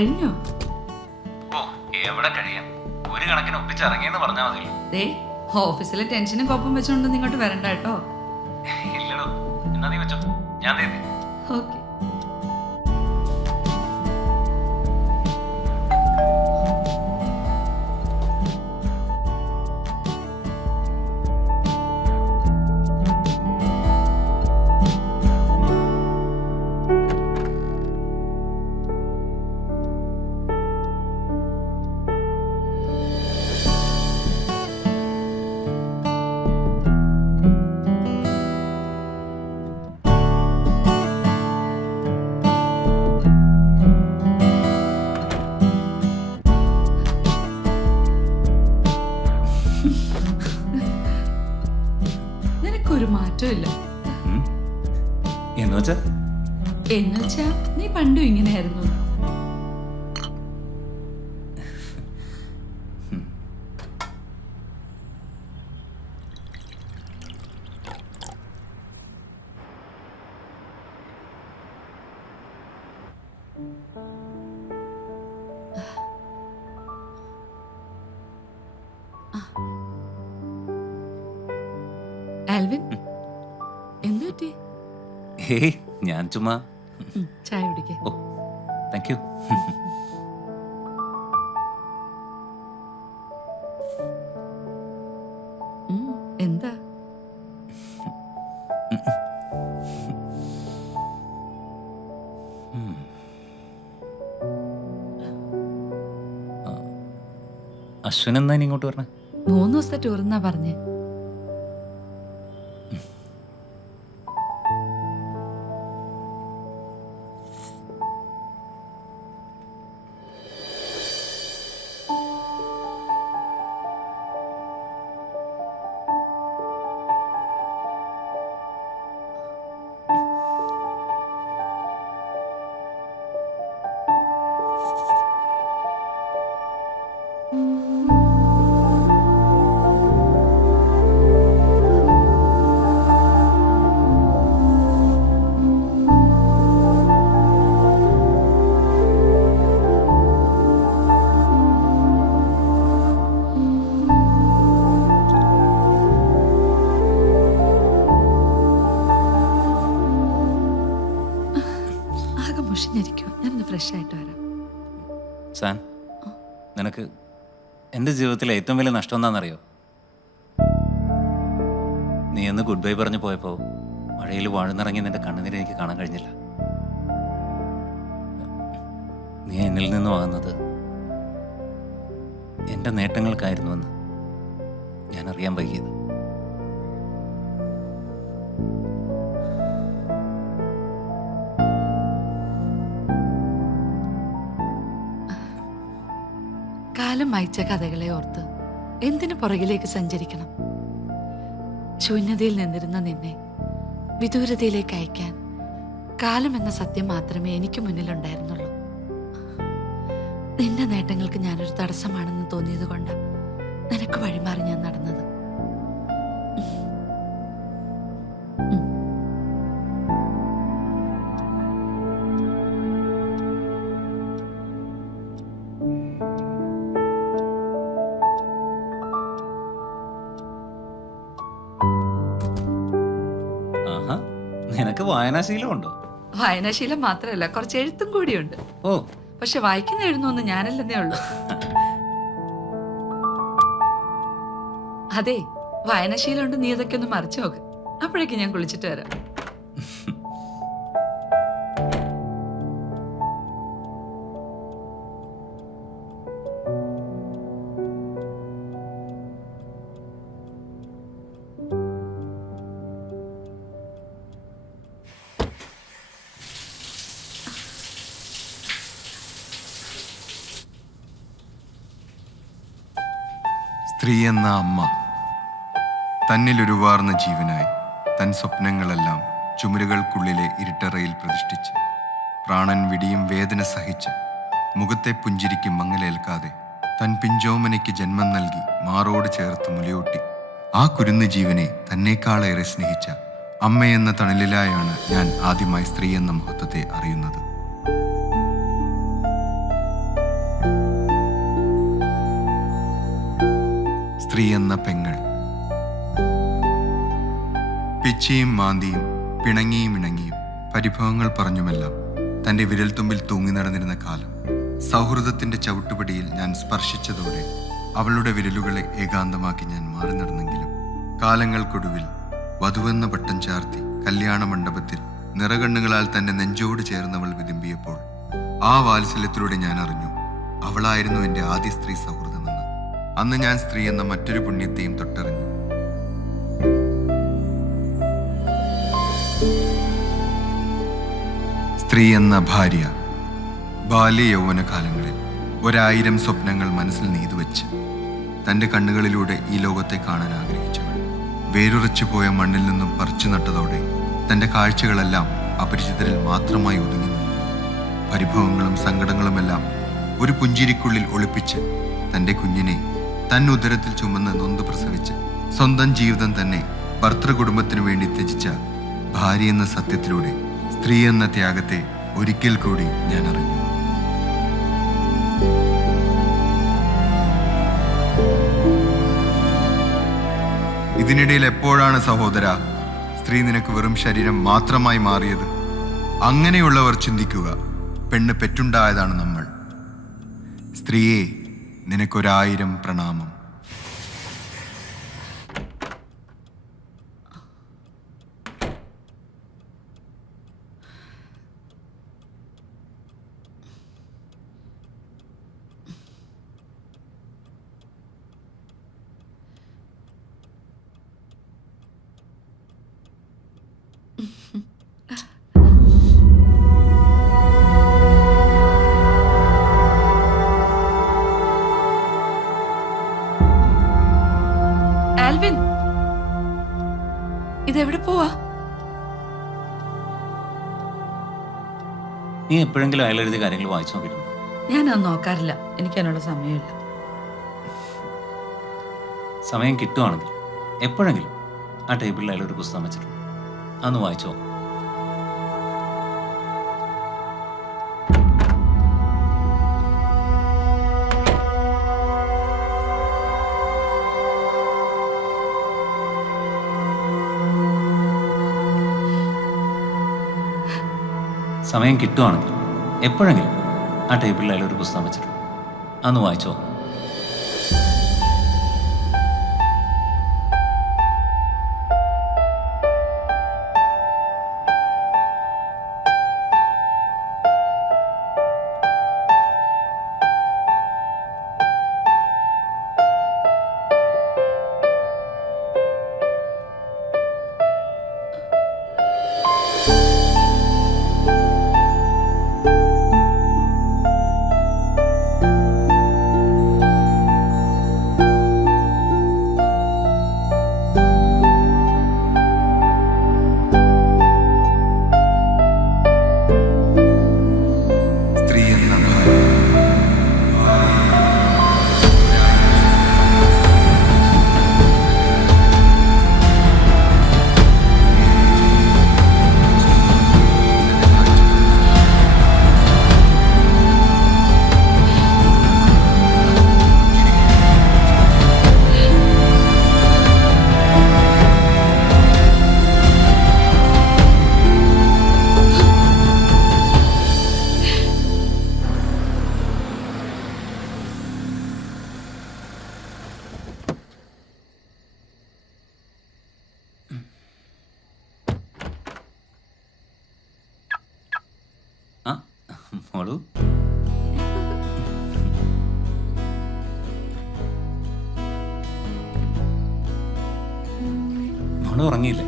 കഴിഞ്ഞോ? ഓ എവിടെ കഴിയാൻ, ഒരു കണക്കിന് ഒപ്പിച്ചിറങ്ങിയെന്ന് പറഞ്ഞാൽ മതിയല്ലോ. ദേ ഓഫീസിലെ ടെൻഷനും കോപ്പം വെച്ചോണ്ടൊന്നും ഇങ്ങോട്ട് വരണ്ട കേട്ടോ. ഇല്ലടോ, എന്നാ നീ വെച്ചോ, ഞാൻ തരുന്നേ. ഓക്കെ. നിനക്കൊരു മാറ്റവും ഇല്ല. എന്നുവെച്ചാ നീ പണ്ടും ഇങ്ങനെയായിരുന്നു. ആൽവിൻ, എന്ത് പറ്റി? ഹേയ്, ഞാൻ ചുമ്മാ. ചായ കുടിക്കേ. ഓ താങ്ക് യു. എന്താ? അശ്വിൻ എന്നാ ഇനി ഇങ്ങോട്ട് പറഞ്ഞേ? 3 ദിവസത്തെ ടൂറെന്നാ പറഞ്ഞേ. ഞാനൊന്ന് ഫ്രഷ് ആയിട്ട് വരാം. സാൻ, നിനക്ക് എൻ്റെ ജീവിതത്തിലെ ഏറ്റവും വലിയ നഷ്ടം എന്താണെന്നറിയോ? നീ എന്ന് ഗുഡ് ബൈ പറഞ്ഞു പോയപ്പോൾ മഴയിൽ വാഴുന്നിറങ്ങി നിന്റെ കണ്ണുനീര് എനിക്ക് കാണാൻ കഴിഞ്ഞില്ല. നീ എന്നിൽ നിന്ന് വാങ്ങുന്നത് എൻ്റെ നേട്ടങ്ങൾക്കായിരുന്നുവെന്ന് ഞാൻ അറിയാൻ വൈകിയത്. കാലം മായ്ച്ച കഥകളെ ഓർത്ത് എന്തിനു പുറകിലേക്ക് സഞ്ചരിക്കണം? ശൂന്യതയിൽ നിന്നിരുന്ന നിന്നെ വിദൂരതയിലേക്ക് അയക്കാൻ കാലം എന്ന സത്യം മാത്രമേ എനിക്ക് മുന്നിലുണ്ടായിരുന്നുള്ളൂ. നിന്റെ നേട്ടങ്ങൾക്ക് ഞാനൊരു തടസ്സമാണെന്ന് തോന്നിയത് കൊണ്ട് നിനക്ക് വഴിമാറി ഞാൻ നടന്നത്. നിനക്ക് വായനാശീലമുണ്ടോ? വായനാശീലം മാത്രമല്ല, കുറച്ച് എഴുത്തും കൂടിയുണ്ട്. ഓ, പക്ഷെ വായിക്കുന്ന എഴുതുന്നൊന്നും ഞാനല്ലെന്നേ ഉള്ളൂ. അതെ, വായനാശീലം ഉണ്ട്. നീ അതൊക്കെ ഒന്ന് മറിച്ചു നോക്ക്. അപ്പോഴേക്കും ഞാൻ കുളിച്ചിട്ട് വരാം. സ്ത്രീ എന്ന അമ്മ തന്നിലൊരുവാർന്ന ജീവനായി തൻ സ്വപ്നങ്ങളെല്ലാം ചുമരുകൾക്കുള്ളിലെ ഇരുട്ടറയിൽ പ്രതിഷ്ഠിച്ച് പ്രാണൻ വിടിയും വേദന സഹിച്ച് മുഖത്തെ പുഞ്ചിരിക്ക് മങ്ങലേൽക്കാതെ തൻ പിഞ്ചോമനയ്ക്ക് ജന്മം നൽകി മാറോട് ചേർത്ത് മുലയൂട്ടി ആ കുരുന്നു ജീവനെ തന്നേക്കാളേറെ സ്നേഹിച്ച അമ്മയെന്ന തണലിലായാണ് ഞാൻ ആദ്യമായി സ്ത്രീ എന്ന മഹത്വത്തെ അറിയുന്നത്. തന്ന പെങ്ങൾ. പിച്ചിയും മാന്തിയും പിണങ്ങിയും ഇണങ്ങിയും പരിഭവങ്ങൾ പറഞ്ഞുമെല്ലാം തൻ്റെ വിരൽത്തുമ്പിൽ തൂങ്ങി നടന്നിരുന്ന കാലം സൗഹൃദത്തിൻ്റെ ചവിട്ടുപടിയിൽ ഞാൻ സ്പർശിച്ചതോടെ അവളുടെ വിരലുകളെ ഏകാന്തമാക്കി ഞാൻ മാറി നടന്നെങ്കിലും കാലങ്ങൾക്കൊടുവിൽ വധുവെന്ന പട്ടം ചാർത്തി കല്യാണ മണ്ഡപത്തിൽ നിറകണ്ണുകളാൽ തൻ്റെ നെഞ്ചോട് ചേർന്നവൾ വിതുമ്പിയപ്പോൾ ആ വാത്സല്യത്തിലൂടെ ഞാൻ അറിഞ്ഞു അവളായിരുന്നു എൻ്റെ ആദ്യ സ്ത്രീ സൗഹൃദമെന്ന്. അന്ന് ഞാൻ സ്ത്രീ എന്ന മറ്റൊരു പുണ്യത്തെയും തൊട്ടറിഞ്ഞു. സ്ത്രീ എന്ന ഭാര്യ ബാല്യ യൗവന കാലങ്ങളിൽ 1000 സ്വപ്നങ്ങൾ മനസ്സിൽ നെയ്തുവെച്ച് തൻ്റെ കണ്ണുകളിലൂടെ ഈ ലോകത്തെ കാണാൻ ആഗ്രഹിച്ചവൾ വേരുറച്ചു പോയ മണ്ണിൽ നിന്നും പറിച്ചു നട്ടതോടെ തൻ്റെ കാഴ്ചകളെല്ലാം അപരിചിതരിൽ മാത്രമായി ഒതുങ്ങി നിന്നു. പരിഭവങ്ങളും സങ്കടങ്ങളുമെല്ലാം ഒരു പുഞ്ചിരിക്കുള്ളിൽ ഒളിപ്പിച്ച് തൻ്റെ കുഞ്ഞിനെ തന്നുദരത്തിൽ ചുമന്ന് നൊന്തു പ്രസവിച്ച് സ്വന്തം ജീവിതം തന്നെ ഭർത്തൃകുടുംബത്തിനു വേണ്ടി ത്യജിച്ച ഭാര്യ എന്ന സത്യത്തിലൂടെ സ്ത്രീ എന്ന ത്യാഗത്തെ ഒരിക്കൽ കൂടി ഞാൻ അറിഞ്ഞു. ഇതിനിടയിൽ എപ്പോഴാണ് സഹോദര സ്ത്രീ നിനക്ക് വെറും ശരീരം മാത്രമായി മാറിയത്? അങ്ങനെയുള്ളവർ ചിന്തിക്കുക, പെണ്ണ് പെറ്റുണ്ടായതാണ് നമ്മൾ. സ്ത്രീയെ, നിനക്കൊരായിരം പ്രണാമം. ആൽവിൻ, ഇതെവിടെ പോവാ? നീ എപ്പോഴെങ്കിലും അയാളെഴുതിയ കാര്യങ്ങൾ വായിച്ചു നോക്കിയിട്ടുണ്ടോ? ഞാനത് നോക്കാറില്ല, എനിക്ക് അതിനുള്ള സമയമില്ല. സമയം കിട്ടുവാണെങ്കിൽ എപ്പോഴെങ്കിലും ആ ടേബിളിൽ അയാളൊരു പുസ്തകം വെച്ചിട്ടുണ്ട്, അന്ന് വായിച്ചോ. സമയം കിട്ടുവാണെങ്കിൽ എപ്പോഴെങ്കിലും ആ ടേബിളിൽ അയാളൊരു പുസ്തകം വെച്ചിട്ടുണ്ട്, അന്ന് വായിച്ചോ. ആ മോളു, മോള് ഉറങ്ങിയില്ലേ?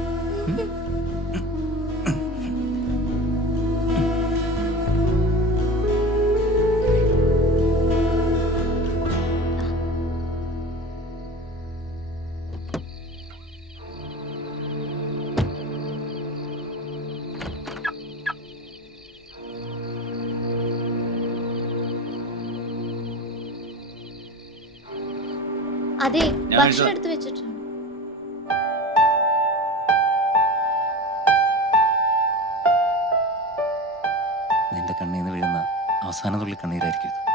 അതെ, ഞാൻ ഭക്ഷണം എഴുതാം. എടുത്തു വെച്ചിട്ടുണ്ട്. നിന്റെ കണ്ണീന്ന് വീഴുന്ന അവസാന തുള്ളി കണ്ണീരായിരിക്കും ഇത്.